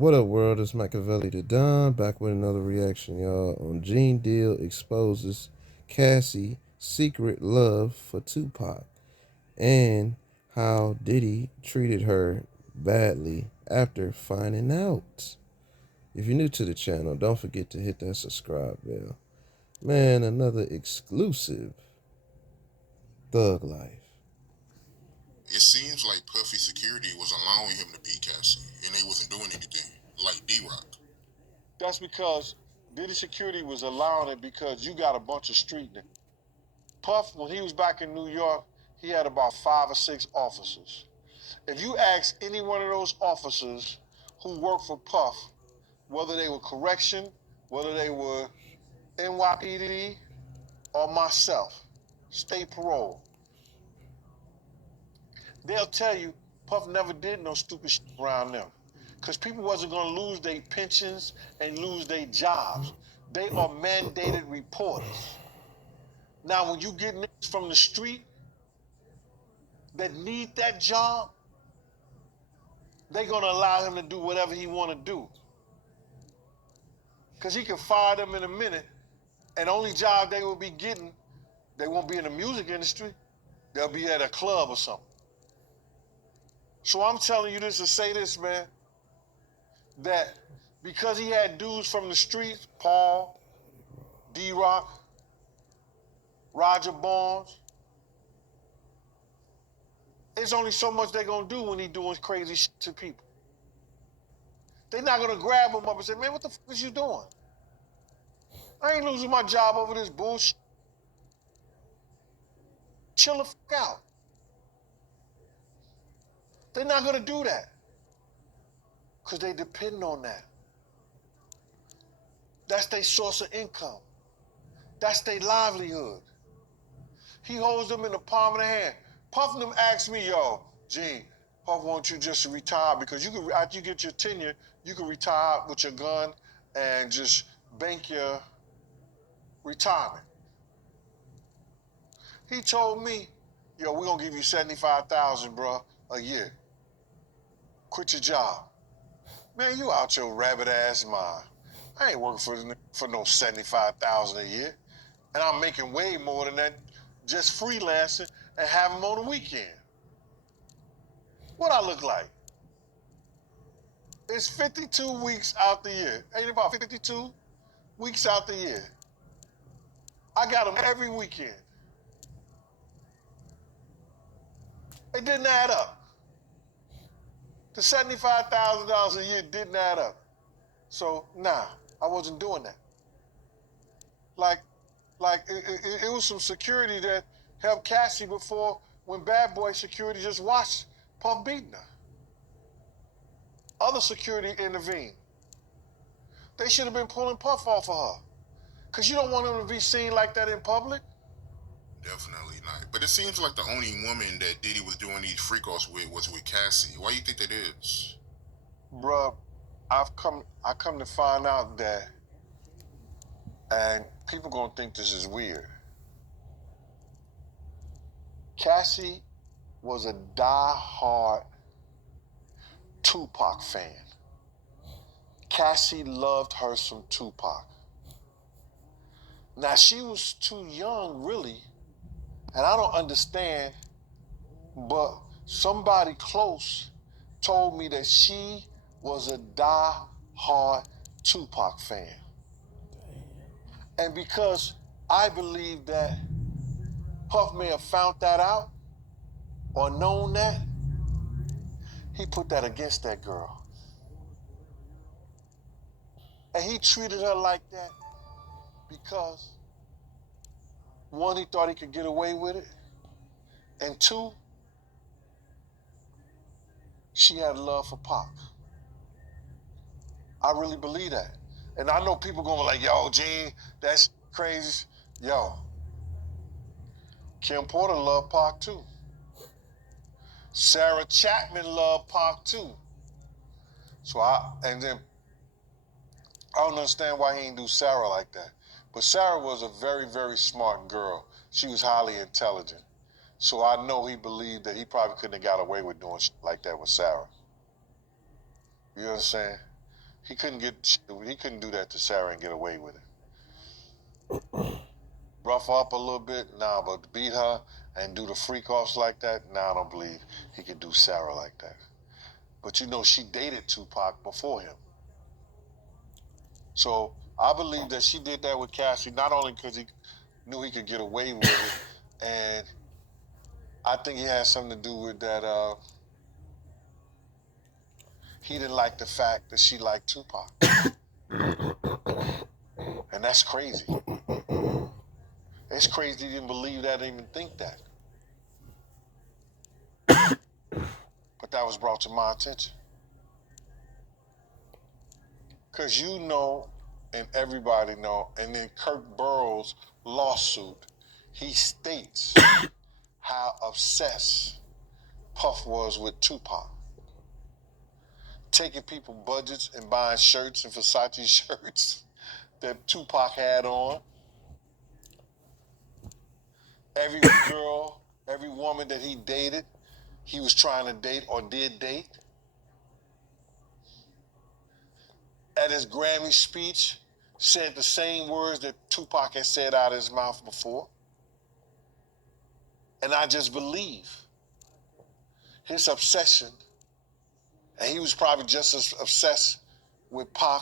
What up, world? It's Machiavelli the Don back with another reaction, y'all, on GenwDeal exposes Cassie's secret love for Tupac and how Diddy treated her badly after finding out. If you're new to the channel, don't forget to hit that subscribe bell. Man, another exclusive Thug Life. It seems like Puffy security was allowing him to beat Cassie, and they wasn't doing anything, like D-Rock. That's because Diddy Security was allowing it because you got a bunch of street niggas. Puff, when he was back in New York, he had about 5 or 6 officers. If you ask any one of those officers who worked for Puff, whether they were correction, whether they were NYPD or myself, state parole, they'll tell you Puff never did no stupid shit around them. Because people wasn't going to lose their pensions and lose their jobs. They are mandated reporters. Now, when you get niggas from the street that need that job, they going to allow him to do whatever he want to do. Because he can fire them in a minute, and the only job they will be getting, they won't be in the music industry. They'll be at a club or something. So I'm telling you this to say this, man, that because he had dudes from the streets, Paul, D-Rock, Roger Barnes, there's only so much they're going to do when he doing crazy shit to people. They're not going to grab him up and say, man, what the fuck is you doing? I ain't losing my job over this bullshit. Chill the fuck out. They're not going to do that because they depend on that. That's their source of income. That's their livelihood. He holds them in the palm of the hand. Puff them asked me, yo, Gene, Puff wants you just to retire because you can, after you get your tenure, you can retire with your gun and just bank your retirement. He told me, yo, we're gonna give you 75,000, bro, a year. Quit your job. Man, you out your rabbit ass mind. I ain't working for no 75,000 a year. And I'm making way more than that just freelancing and having them on the weekend. What I look like? It's 52 weeks out the year. Ain't it about 52 weeks out the year? I got them every weekend. It didn't add up. The $75,000 a year didn't add up. So, nah, I wasn't doing that. Like, it was some security that helped Cassie before when Bad Boy security just watched Puff beating her. Other security intervened. They should have been pulling Puff off of her. Because you don't want him to be seen like that in public. Definitely not. But it seems like the only woman that Diddy was doing these freak-offs with was with Cassie. Why do you think that is? Bruh, I come to find out that, and people gonna think this is weird. Cassie was a die-hard Tupac fan. Cassie loved her some Tupac. Now, she was too young, really, and I don't understand, but somebody close told me that she was a die-hard Tupac fan. And because I believe that Puff may have found that out or known that, he put that against that girl. And he treated her like that because, one, he thought he could get away with it, and two, she had love for Pac. I really believe that. And I know people gonna be like, yo, Gene, that's crazy. Yo, Kim Porter loved Pac too. Sarah Chapman loved Pac too. And then I don't understand why he didn't do Sarah like that. But Sarah was a very, very smart girl. She was highly intelligent. So I know he believed that he probably couldn't have got away with doing shit like that with Sarah. You understand? He couldn't do that to Sarah and get away with it. Rough her up a little bit, nah, but beat her and do the freak offs like that, nah, I don't believe he could do Sarah like that. But you know, she dated Tupac before him. So I believe that she did that with Cassie, not only because he knew he could get away with it, and I think it has something to do with that he didn't like the fact that she liked Tupac. And that's crazy. It's crazy he didn't believe that, even think that. But that was brought to my attention. Because you know, and everybody know, and in Kirk Burroughs' lawsuit, he states how obsessed Puff was with Tupac. Taking people budgets and buying shirts and Versace shirts that Tupac had on. Every girl, every woman that he dated, he was trying to date or did date. At his Grammy speech, said the same words that Tupac had said out of his mouth before. And I just believe his obsession, and he was probably just as obsessed with Pac,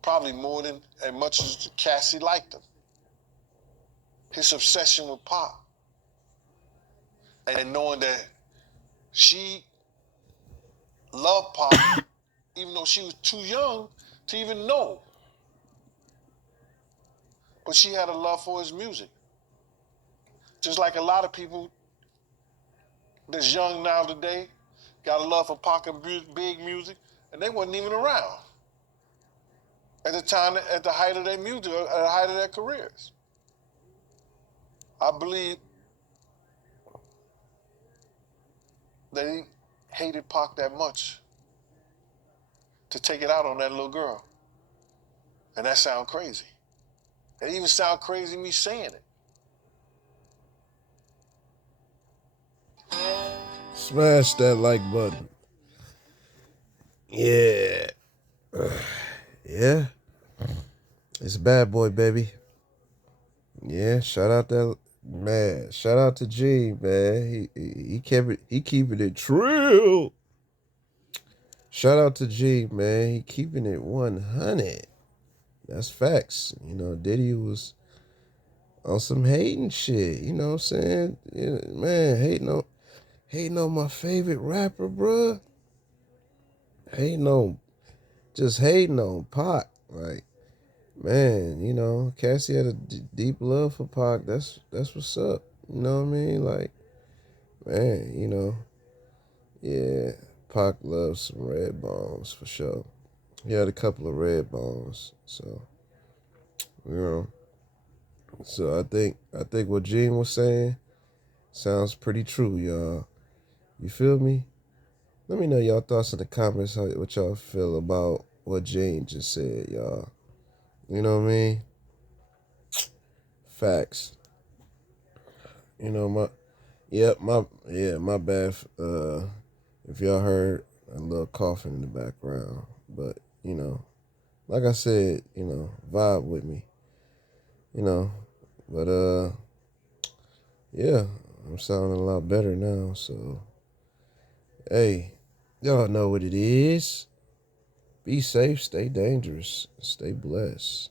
probably more than as much as Cassie liked him. His obsession with Pac, and knowing that she loved Pac, even though she was too young to even know. But she had a love for his music. Just like a lot of people that's young now today got a love for Pac and big music, and they wasn't even around at the time, at the height of their music, at the height of their careers. I believe that he hated Pac that much to take it out on that little girl. And that sounds crazy. It even sounds crazy me saying it. Smash that like button. Yeah. Yeah. It's a bad boy, baby. Yeah, shout out that man. Shout out to G, man. He kept it. He keeping it trill. Shout out to G, man. He keeping it 100. That's facts. You know, Diddy was on some hating shit. You know what I'm saying? Yeah, man, hating on my favorite rapper, bruh. Hating on, just hating on Pac. Like, man, you know, Cassie had a deep love for Pac. That's what's up. You know what I mean? Like, man, you know, yeah, Pac loves some red bombs for sure. He had a couple of red bombs, so you know. So I think what Gene was saying sounds pretty true, y'all. You feel me? Let me know y'all thoughts in the comments. What y'all feel about what Gene just said, y'all. You know what I mean? Facts. You know my bad. If y'all heard a little coughing in the background, but you know, like I said, you know, vibe with me, you know, but yeah, I'm sounding a lot better now. So hey, y'all know what it is. Be safe, stay dangerous, stay blessed.